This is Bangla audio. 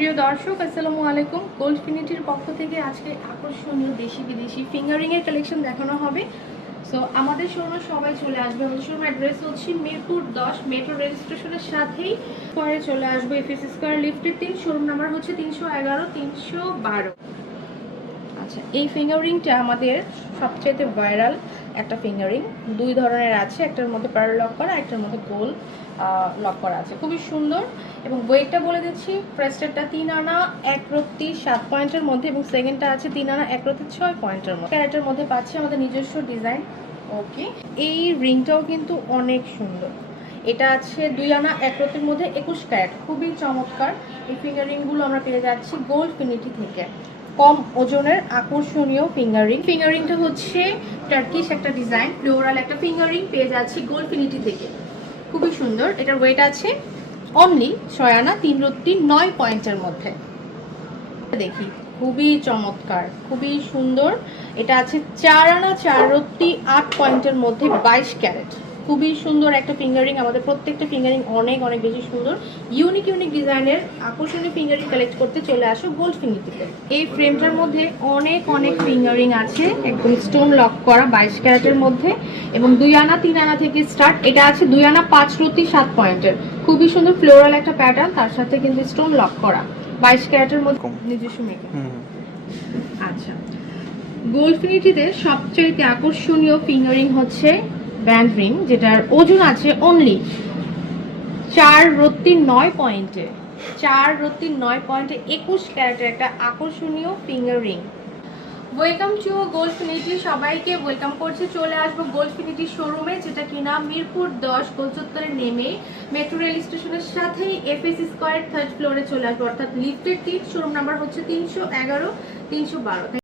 প্রিয় দর্শক আসসালামু আলাইকুম। গোল্ডফিনিটির পক্ষ থেকে আজকে আকর্ষণীয় দেশি বিদেশি ফিঙ্গারিং এর কালেকশন দেখানো হবে। সো আমাদের শোরুমে সবাই চলে আসবে। আমাদের শোরুম অ্যাড্রেস হচ্ছে মিরপুর 10 মেট্রো রেল স্টেশনের সাথেই পরে চলে আসবে এফএস স্কয়ার লিফটের 3, শোরুম নাম্বার হচ্ছে 311 312। আচ্ছা, এই ফিঙ্গারিংটা আমাদের সবচেয়ে ভাইরাল একটা ফিঙ্গারিং। দুই ধরনের আছে, একটার মধ্যে পার্ল লক করা, একটার মধ্যে গোল লক করা আছে। খুবই সুন্দর এবং ওয়েটটা বলে দিচ্ছি। ফার্স্টেরটা 3 আনা 1 রত্তি 7 পয়েন্টের মধ্যে এবং সেকেন্ডটা আছে 3 আনা 1 রত্তি 6 পয়েন্টের মধ্যে। ক্যারেটের মধ্যে পাচ্ছি আমাদের নিজস্ব ডিজাইন। ওকে, এই রিংটাও কিন্তু অনেক সুন্দর। এটা আছে 2 আনা 1 রত্তির মধ্যে 21 ক্যারেট, খুবই চমৎকার। এই ফিঙ্গারিংগুলো আমরা পেয়ে যাচ্ছি গোল্ডফিনিটি থেকে। কম ওজনের আকর্ষণীয় ফিঙ্গারিংটা হচ্ছে টার্কিশ একটা ডিজাইন, ফ্লোরাল একটা ফিঙ্গারিং পেয়ে যাচ্ছি গোল্ডফিনিটি থেকে। খুবই সুন্দর। এটার ওয়েট আছে অনলি 6 আনা 3 রত্তি 9 পয়েন্টের মধ্যে। দেখি, খুবই চমৎকার, খুবই সুন্দর। এটা আছে 4 আনা 4 রত্তি 8 পয়েন্টের মধ্যে 22 ক্যারেট। খুবই সুন্দর একটা ফিঙ্গারিং। আমাদের প্রত্যেকটা ফিঙ্গারিং অনেক অনেক বেশি সুন্দর। ইউনিক ডিজাইনের আকর্ষণীয় ফিঙ্গারিং কালেক্ট করতে চলে আসো গোল্ডফিনিটিতে। এই ফ্রেমটার মধ্যে অনেক অনেক ফিঙ্গারিং আছে, একদম স্টোন লক করা 22 ক্যারেটের মধ্যে এবং 2 আনা 3 আনা থেকে স্টার্ট। এটা আছে 2 আনা 5 রত্তি 7 পয়েন্টের। খুবই সুন্দর ফ্লোরাল একটা প্যাটার্ন, তার সাথে কিন্তু স্টোন লক করা 22 ক্যারেটের মধ্যে নিজস্ব মেকআপ। আচ্ছা, গোল্ডফিনিটিতে সবচেয়ে আকর্ষণীয় ফিঙ্গারিং হচ্ছে ব্যান্ড রিং, যেটার ওজন আছে অনলি 4 রত্তি 9 পয়েন্টে। 4 রত্তি 9 পয়েন্টে 21 ক্যারেটের একটা আকর্ষণীয় ফিঙ্গার রিং। ওয়েলকাম টু গোল্ডফিনিটি, সবাইকে ওয়েলকাম করছে। চলে আসবো গোল্ডফিনিটি শোরুমে, যেটা কিনা মিরপুর 10 গোল চত্বরে নেমে মেট্রো রেল স্টেশনের সাথেই এফএস স্কয়ার 3rd ফ্লোরে চলে আসবো, অর্থাৎ লিফটের 3, শোরুম নাম্বার হচ্ছে 311 312।